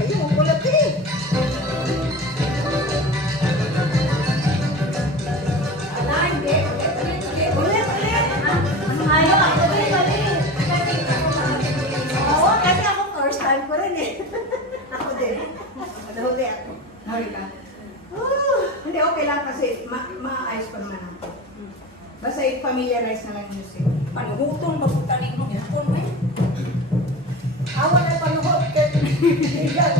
Ayun, kulat eh. Nahuli ako. Nahuli ka? Hindi, okay lang kasi maayos pa naman ako. Basta i-familiarize na lang yung music. Panuhutong, magputaling mo, ginapon mo eh. Awa na panuhot. Yan.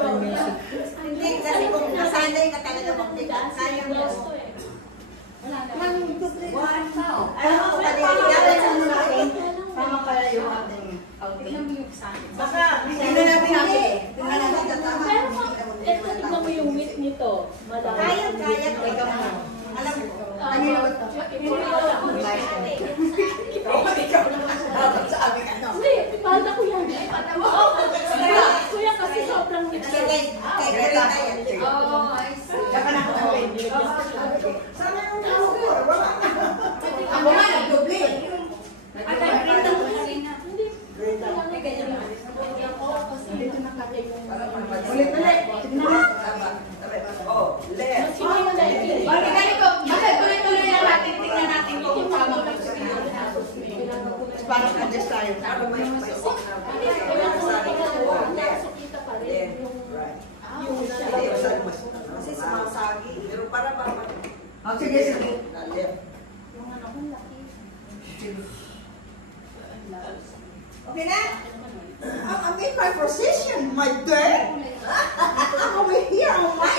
Hindi, kasi kung nasanay ka talaga mag-tigan, kaya mo. Alam mo, dapat sa mga atin, Tama pala yung ating outing. baka, Tingnan natin natin. Tingnan natin tatama. Ito, tignan mo yung width nito. kaya, ikaw na. Alam mo, Kanino ba ito? Ikaw naman dapat sa amin ano. Hindi, pala ko yan. Kuya kasi sobrang width. kay Greta yan. Saka na ako outing. Sana yung tao ko, wala. Ako nga, nag-doble. Ulit ulit. Oh, left. Bakit ganito? Bakit tuloy-tuloy na natin? Tingnan natin kung tama ba sa paano adjust tayo? Kasi sumasagi. Pero para Oh, sige, sige. Left. okay na? I'm in my position, my girl. I'm over here on my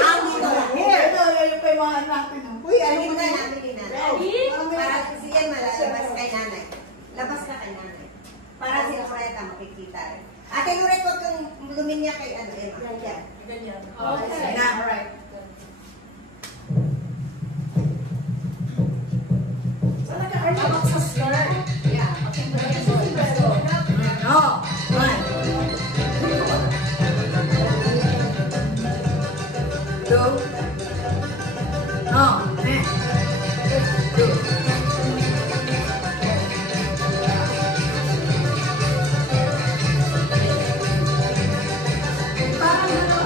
here. Ito, yung pa yung mga natin. Uy, ano Ano mo na na yan? namin ni nanay? Ready? Para kasi yan malalabas kay nanay. Labas ka kay nanay. Para si Loretta makikita rin. Ate Loretta, huwag kang luminya kay ano, Emma. Yan. Okay. Na, alright. Tawag sa skirt. Yeah. No. One. Two. No. Two.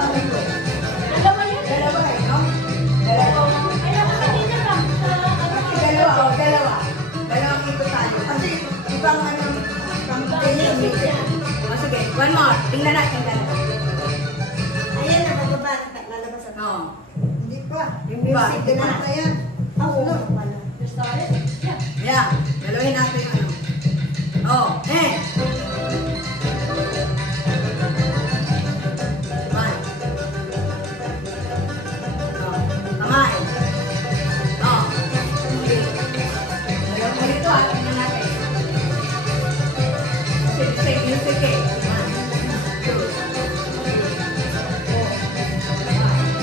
Dalawa yun. Dalawa eh, no? Dalawa. Kaya kanina lang. Dalawa, oh, dalawa. Dalawang ikot tayo. Kasi ibang ano, pang-ganyan. Oh, sige, one more. Tingnan natin dalawa. Ayan na, bababa. Lalabas ako. No. Hindi pa. Yung Ba, music, hindi pa. kinanta yan. Oo. Wala. Yeah. Dalawin natin yung ano. Oh, eh. One. Oh, kamay. Oh. Okay. Dalawang ulit ito, tingnan natin. Music eh. One, two, three, four, five, six.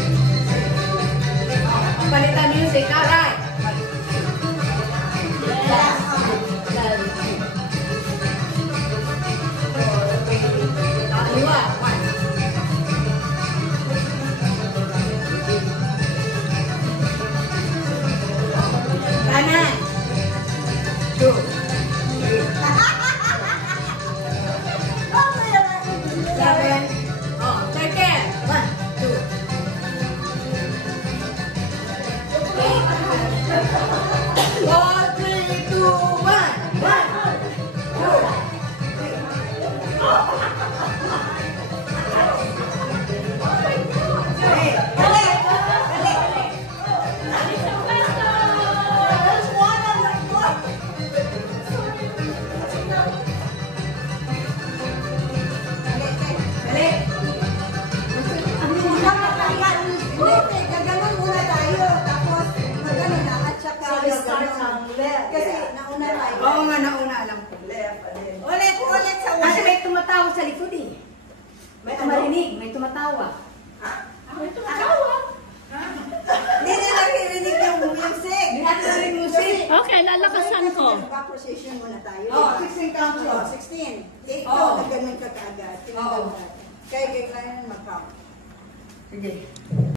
Oh, palitan music, alright. marinig, may tumatawa. May tumatawa. Hindi nila naririnig yung music. Hindi natin narinig music. Okay, lalakasan ko. Nagpa-procession muna tayo. Oh, 16 counts Oh, yun. 16. Ikaw, Oo. nagganun ka kaagad. Oo. Kaya kailangan mag-count. Sige.